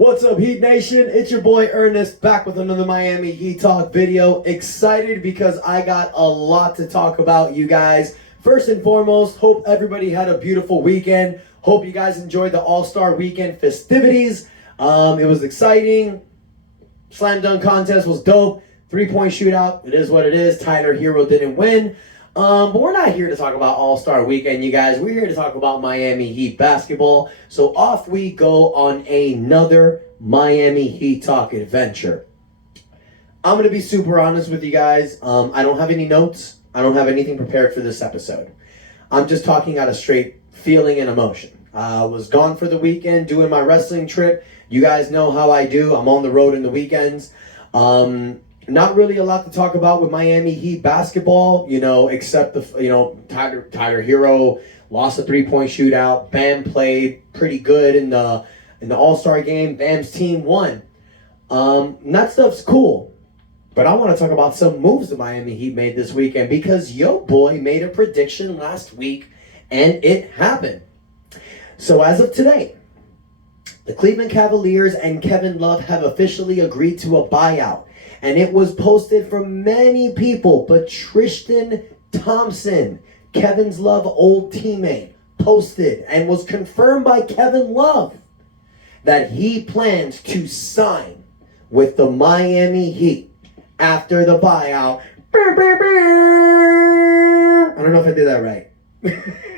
What's up, Heat Nation? It's your boy Ernest back with another Miami Heat Talk video. Excited because I got a lot to talk about, you guys. First and foremost, hope everybody had a beautiful weekend. Hope you guys enjoyed the All-Star Weekend festivities. It was exciting. Slam dunk contest was dope. Three-point shootout, it is what it is. Tyler Hero didn't win. But we're not here to talk about All-Star Weekend, you guys. We're here to talk about Miami Heat basketball. So off we go on another Miami Heat Talk adventure. I'm going to be super honest with you guys. I don't have any notes. I don't have anything prepared for this episode. I'm just talking out of straight feeling and emotion. I was gone for the weekend doing my wrestling trip. You guys know how I do. I'm on the road in the weekends. Not really a lot to talk about with Miami Heat basketball, except Tyler Hero lost a three-point shootout. Bam played pretty good in the All-Star game. Bam's team won. That stuff's cool. But I want to talk about some moves the Miami Heat made this weekend because yo boy made a prediction last week and it happened. So as of today, the Cleveland Cavaliers and Kevin Love have officially agreed to a buyout. And it was posted from many people, but Tristan Thompson, Kevin Love's old teammate, posted and was confirmed by Kevin Love that he plans to sign with the Miami Heat after the buyout. I don't know if I did that right.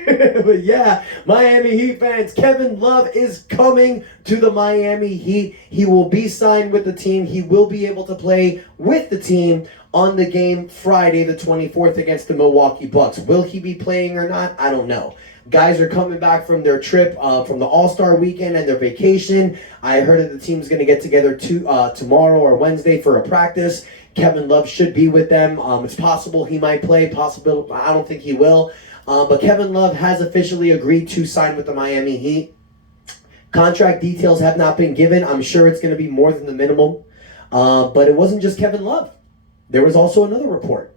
But yeah, Miami Heat fans, Kevin Love is coming to the Miami Heat. He will be signed with the team. He will be able to play with the team on the game Friday the 24th against the Milwaukee Bucks. Will he be playing or not? I don't know. Guys are coming back from their trip from the All-Star weekend and their vacation. I heard that the team's going to get together tomorrow or Wednesday for a practice. Kevin Love should be with them. It's possible he might play. Possible. I don't think he will. But Kevin Love has officially agreed to sign with the Miami Heat. Contract details have not been given. I'm sure it's going to be more than the minimum. But it wasn't just Kevin Love. There was also another report.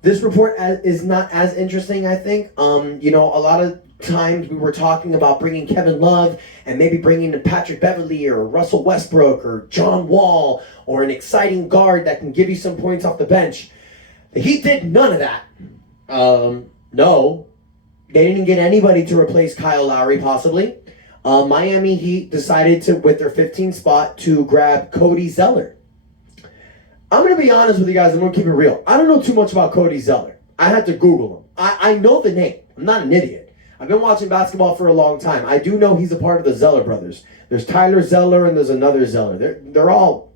This report is not as interesting, I think. A lot of times we were talking about bringing Kevin Love and maybe bringing in Patrick Beverley or Russell Westbrook or John Wall or an exciting guard that can give you some points off the bench. The Heat did none of that. No, they didn't get anybody to replace Kyle Lowry, possibly. Miami Heat decided to, with their 15th spot, to grab Cody Zeller. I'm going to be honest with you guys. I'm going to keep it real. I don't know too much about Cody Zeller. I had to Google him. I know the name. I'm not an idiot. I've been watching basketball for a long time. I do know he's a part of the Zeller brothers. There's Tyler Zeller and there's another Zeller. They're all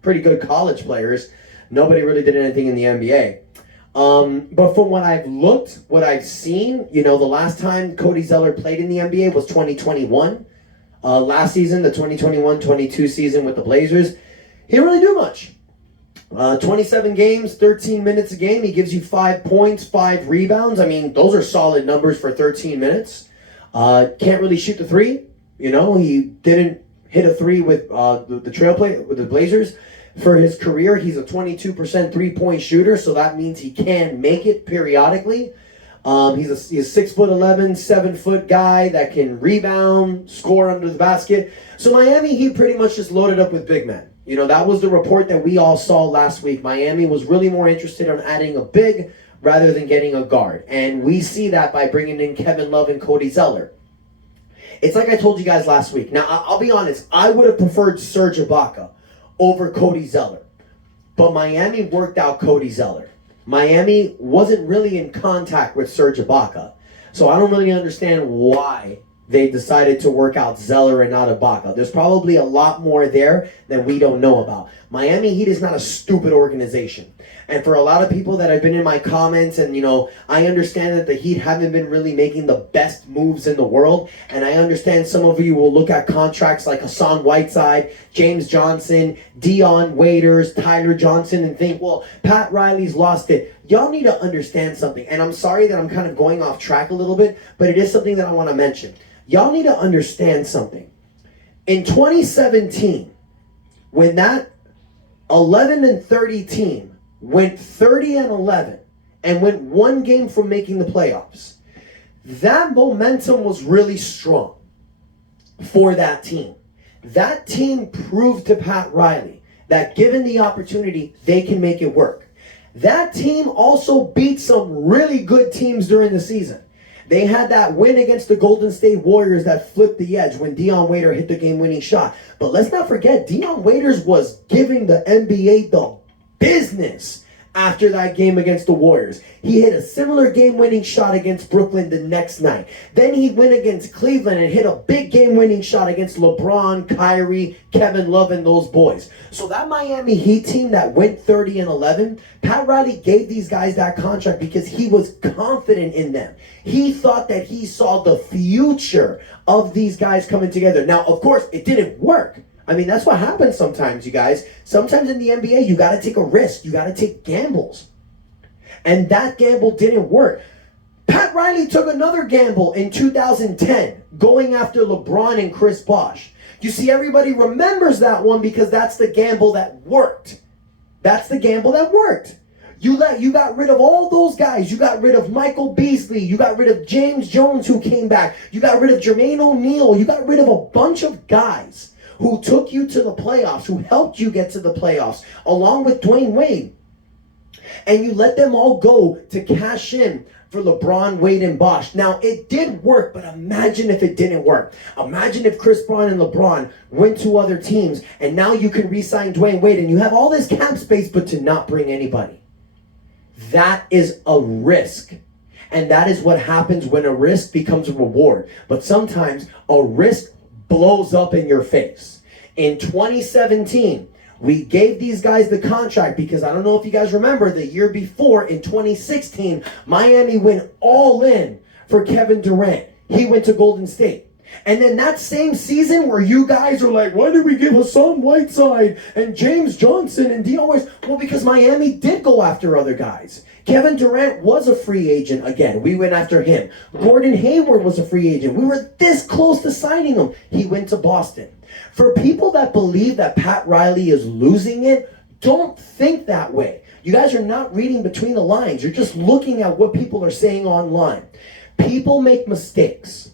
pretty good college players. Nobody really did anything in the NBA. But from what I've looked, what I've seen, the last time Cody Zeller played in the NBA was 2021. Last season, the 2021-22 season with the Blazers. He didn't really do much. 27 games, 13 minutes a game. He gives you 5 points, 5 rebounds. I mean, those are solid numbers for 13 minutes. Can't really shoot the three. He didn't hit a three with with the Blazers. For his career, he's a 22% three-point shooter, so that means he can make it periodically. He's a 6'11", 7-foot guy that can rebound, score under the basket. So Miami, he pretty much just loaded up with big men. That was the report that we all saw last week. Miami was really more interested in adding a big rather than getting a guard. And we see that by bringing in Kevin Love and Cody Zeller. It's like I told you guys last week. Now, I'll be honest. I would have preferred Serge Ibaka over Cody Zeller. But Miami worked out Cody Zeller. Miami wasn't really in contact with Serge Ibaka. So I don't really understand why they decided to work out Zeller and not Ibaka. There's probably a lot more there that we don't know about. Miami Heat is not a stupid organization. And for a lot of people that have been in my comments, and I understand that the Heat haven't been really making the best moves in the world. And I understand some of you will look at contracts like Hassan Whiteside, James Johnson, Dion Waiters, Tyler Johnson, and think, well, Pat Riley's lost it. Y'all need to understand something. And I'm sorry that I'm kind of going off track a little bit, but it is something that I want to mention. Y'all need to understand something. In 2017, when that 11-30 team went 30-11 and went one game from making the playoffs, that momentum was really strong for that team. That team proved to Pat Riley that given the opportunity, they can make it work. That team also beat some really good teams during the season. They had that win against the Golden State Warriors that flipped the edge when Dion Waiters hit the game-winning shot. But let's not forget, Dion Waiters was giving the NBA the business after that game against the Warriors. He hit a similar game-winning shot against Brooklyn the next night. Then he went against Cleveland and hit a big game-winning shot against LeBron, Kyrie, Kevin Love, and those boys. So that Miami Heat team that went 30-11, Pat Riley gave these guys that contract because he was confident in them. He thought that he saw the future of these guys coming together. Now, of course, it didn't work. I mean, that's what happens sometimes, you guys. Sometimes in the NBA, you got to take a risk. You got to take gambles. And that gamble didn't work. Pat Riley took another gamble in 2010, going after LeBron and Chris Bosh. You see, everybody remembers that one because that's the gamble that worked. That's the gamble that worked. You got rid of all those guys. You got rid of Michael Beasley. You got rid of James Jones, who came back. You got rid of Jermaine O'Neal. You got rid of a bunch of guys who took you to the playoffs, who helped you get to the playoffs, along with Dwayne Wade. And you let them all go to cash in for LeBron, Wade, and Bosh. Now, it did work, but imagine if it didn't work. Imagine if Chris Brown and LeBron went to other teams, and now you can re-sign Dwayne Wade, and you have all this cap space, but to not bring anybody. That is a risk. And that is what happens when a risk becomes a reward. But sometimes a risk blows up in your face. In 2017, we gave these guys the contract because I don't know if you guys remember the year before in 2016, Miami went all in for Kevin Durant. He went to Golden State. And then that same season where you guys are like, why did we give Hassan Whiteside and James Johnson and Dion Waiters? Well, because Miami did go after other guys. Kevin Durant was a free agent again. We went after him. Gordon Hayward was a free agent. We were this close to signing him. He went to Boston. For people that believe that Pat Riley is losing it, don't think that way. You guys are not reading between the lines. You're just looking at what people are saying online. People make mistakes.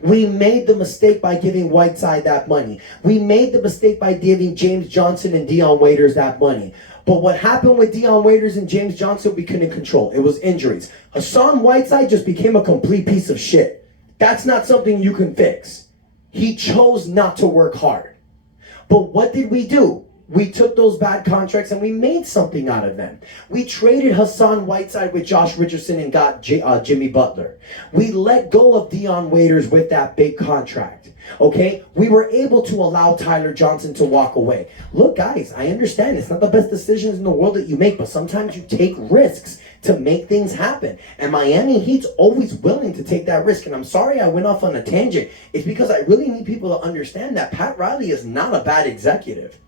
We made the mistake by giving Whiteside that money. We made the mistake by giving James Johnson and Dion Waiters that money. But what happened with Dion Waiters and James Johnson, we couldn't control. It was injuries. Hassan Whiteside just became a complete piece of shit. That's not something you can fix. He chose not to work hard. But what did we do? We took those bad contracts and we made something out of them. We traded Hassan Whiteside with Josh Richardson and got Jimmy Butler. We let go of Dion Waiters with that big contract. Okay? We were able to allow Tyler Johnson to walk away. Look, guys, I understand it's not the best decisions in the world that you make, but sometimes you take risks to make things happen. And Miami Heat's always willing to take that risk. And I'm sorry I went off on a tangent. It's because I really need people to understand that Pat Riley is not a bad executive.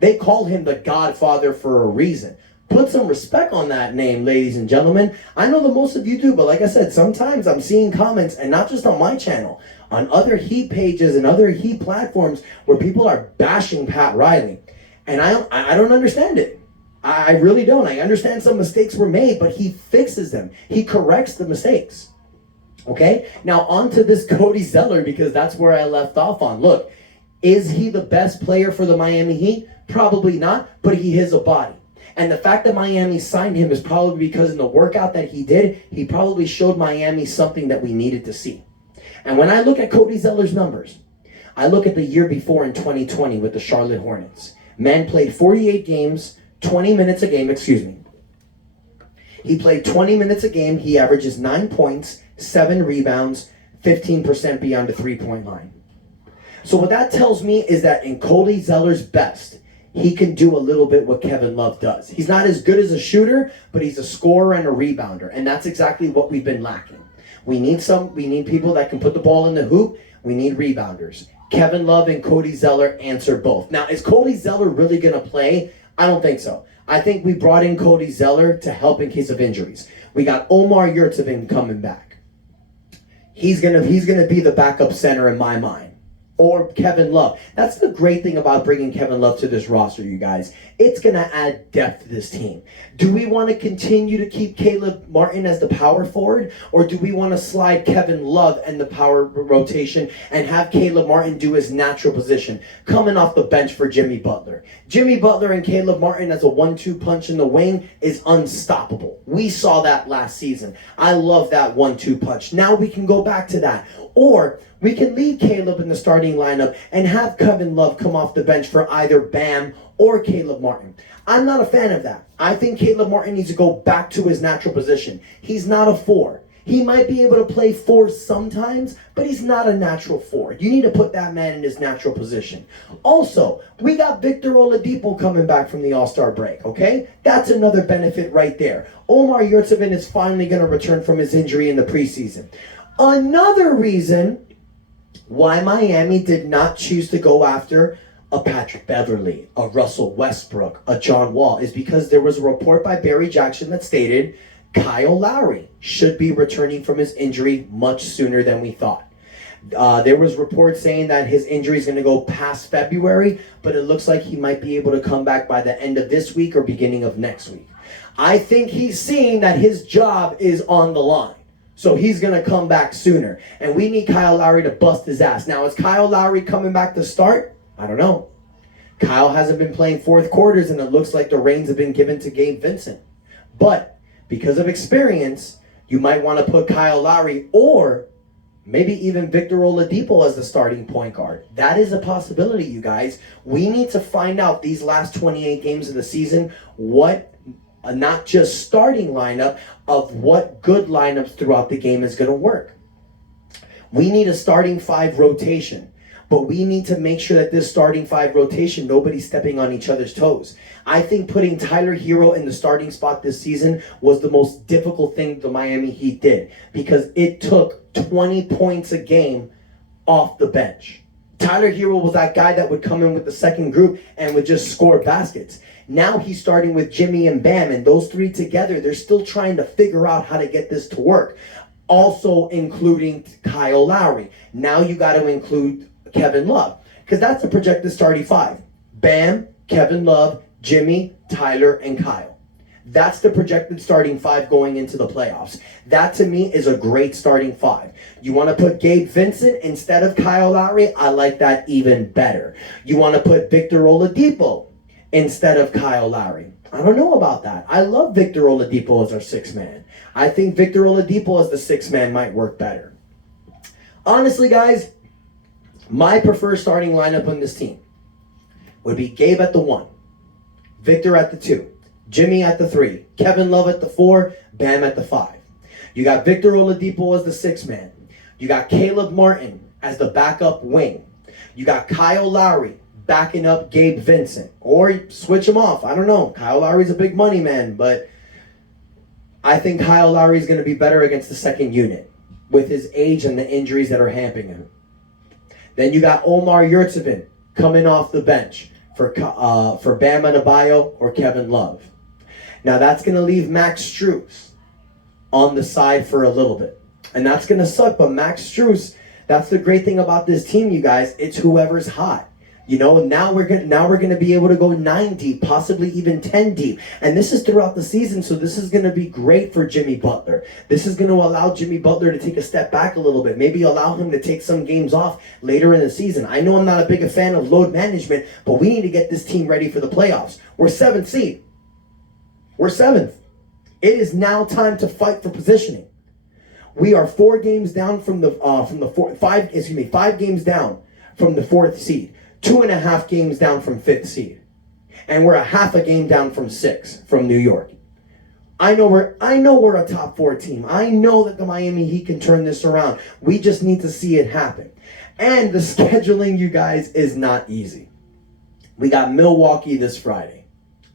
They call him the Godfather for a reason. Put some respect on that name, ladies and gentlemen. I know that most of you do, but like I said, sometimes I'm seeing comments, and not just on my channel, on other Heat pages and other Heat platforms where people are bashing Pat Riley. And I don't understand it. I really don't. I understand some mistakes were made, but he fixes them. He corrects the mistakes. Okay? Now on to this Cody Zeller, because that's where I left off on. Look, is he the best player for the Miami Heat? Probably not, but he is a body. And the fact that Miami signed him is probably because in the workout that he did, he probably showed Miami something that we needed to see. And when I look at Cody Zeller's numbers, I look at the year before in 2020 with the Charlotte Hornets. Man played 48 games, 20 minutes a game, He played 20 minutes a game. He averages 9 points, 7 rebounds, 15% beyond the three-point line. So what that tells me is that in Cody Zeller's best, he can do a little bit what Kevin Love does. He's not as good as a shooter, but he's a scorer and a rebounder. And that's exactly what we've been lacking. We need people that can put the ball in the hoop. We need rebounders. Kevin Love and Cody Zeller answer both. Now, is Cody Zeller really going to play? I don't think so. I think we brought in Cody Zeller to help in case of injuries. We got Omar Yurtseven coming back. He's gonna be the backup center in my mind. or Kevin Love. That's the great thing about bringing Kevin Love to this roster, you guys. It's going to add depth to this team. Do we want to continue to keep Caleb Martin as the power forward, or do we want to slide Kevin Love in the power rotation and have Caleb Martin do his natural position, coming off the bench for Jimmy Butler? Jimmy Butler and Caleb Martin as a 1-2 punch in the wing is unstoppable. We saw that last season. I love that 1-2 punch. Now we can go back to that. Or we can leave Caleb in the starting lineup and have Kevin Love come off the bench for either Bam or Caleb Martin. I'm not a fan of that. I think Caleb Martin needs to go back to his natural position. He's not a 4. He might be able to play 4 sometimes, but he's not a natural 4. You need to put that man in his natural position. Also, we got Victor Oladipo coming back from the All-Star break, okay? That's another benefit right there. Omar Yurtseven is finally going to return from his injury in the preseason. Another reason why Miami did not choose to go after a Patrick Beverly, a Russell Westbrook, a John Wall is because there was a report by Barry Jackson that stated Kyle Lowry should be returning from his injury much sooner than we thought. There was reports saying that his injury is going to go past February, but it looks like he might be able to come back by the end of this week or beginning of next week. I think he's seeing that his job is on the line. So he's going to come back sooner. And we need Kyle Lowry to bust his ass. Now, is Kyle Lowry coming back to start? I don't know. Kyle hasn't been playing fourth quarters, and it looks like the reins have been given to Gabe Vincent. But because of experience, you might want to put Kyle Lowry or maybe even Victor Oladipo as the starting point guard. That is a possibility, you guys. We need to find out these last 28 games of the season what not just starting lineup of what good lineups throughout the game is going to work. We need a starting 5 rotation, but we need to make sure that this starting 5 rotation, nobody's stepping on each other's toes. I think putting Tyler Hero in the starting spot this season was the most difficult thing the Miami Heat did because it took 20 points a game off the bench. Tyler Hero was that guy that would come in with the second group and would just score baskets. Now he's starting with Jimmy and Bam, and those 3 together, they're still trying to figure out how to get this to work. Also including Kyle Lowry. Now you got to include Kevin Love, because that's the projected starting 5. Bam, Kevin Love, Jimmy, Tyler, and Kyle. That's the projected starting 5 going into the playoffs. That to me is a great starting 5. You want to put Gabe Vincent instead of Kyle Lowry? I like that even better. You want to put Victor Oladipo instead of Kyle Lowry? I don't know about that. I love Victor Oladipo as our 6th man. I think Victor Oladipo as the 6th man might work better. Honestly, guys, my preferred starting lineup on this team would be Gabe at the 1, Victor at the 2, Jimmy at the 3, Kevin Love at the 4, Bam at the 5. You got Victor Oladipo as the 6th man. You got Caleb Martin as the backup wing. You got Kyle Lowry backing up Gabe Vincent. Or switch him off. I don't know. Kyle Lowry's a big money man, but I think Kyle Lowry's going to be better against the second unit with his age and the injuries that are hampering him. Then you got Omar Yurtseven coming off the bench for Bam Adebayo or Kevin Love. Now that's going to leave Max Strus on the side for a little bit. And that's going to suck, but Max Strus, that's the great thing about this team, you guys. It's whoever's hot. You know, now we're going to be able to go 9 deep, possibly even 10 deep. And this is throughout the season, so this is going to be great for Jimmy Butler. This is going to allow Jimmy Butler to take a step back a little bit, maybe allow him to take some games off later in the season. I know I'm not a big fan of load management, but we need to get this team ready for the playoffs. We're 7th seed. We're 7th. It is now time to fight for positioning. We are 4 games down from the 5 games down from the 4th seed. 2.5 games down from 5th seed. And we're a half a game down from 6 from New York. I know we're a top 4 team. I know that the Miami Heat can turn this around. We just need to see it happen. And the scheduling, you guys, is not easy. We got Milwaukee this Friday.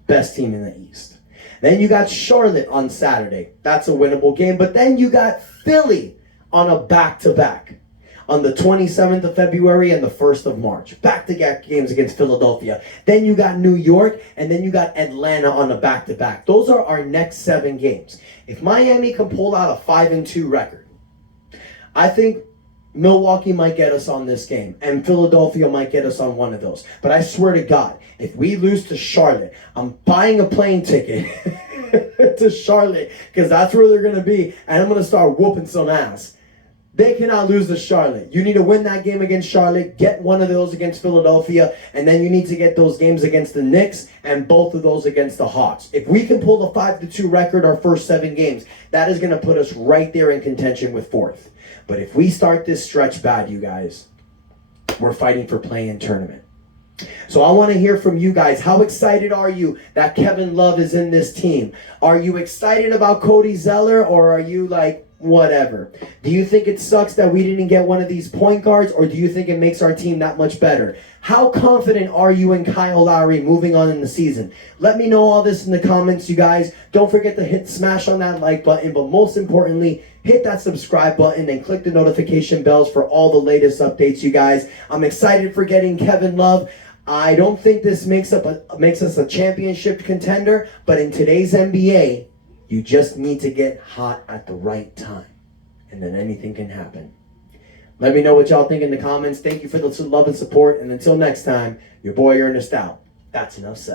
Best team in the East. Then you got Charlotte on Saturday. That's a winnable game. But then you got Philly on a back-to-back. On the 27th of February and the 1st of March. Back-to-back games against Philadelphia. Then you got New York, and then you got Atlanta on a back-to-back. Those are our next 7 games. If Miami can pull out a 5-2 record, I think Milwaukee might get us on this game, and Philadelphia might get us on one of those. But I swear to God, if we lose to Charlotte, I'm buying a plane ticket to Charlotte, because that's where they're going to be, and I'm going to start whooping some ass. They cannot lose to Charlotte. You need to win that game against Charlotte, get one of those against Philadelphia, and then you need to get those games against the Knicks and both of those against the Hawks. If we can pull the 5-2 record our first 7 games, that is going to put us right there in contention with 4th. But if we start this stretch bad, you guys, we're fighting for play-in tournament. So I want to hear from you guys. How excited are you that Kevin Love is in this team? Are you excited about Cody Zeller, or are you like, whatever? Do you think it sucks that we didn't get one of these point guards, or do you think it makes our team that much better? How confident are you in Kyle Lowry moving on in the season? Let me know all this in the comments, you guys. Don't forget to smash on that like button, but most importantly, hit that subscribe button and click the notification bells for all the latest updates, you guys. I'm excited for getting Kevin Love. I don't think this makes us a championship contender, but in today's NBA, you just need to get hot at the right time, and then anything can happen. Let me know what y'all think in the comments. Thank you for the love and support, and until next time, your boy Ernest out. That's enough said.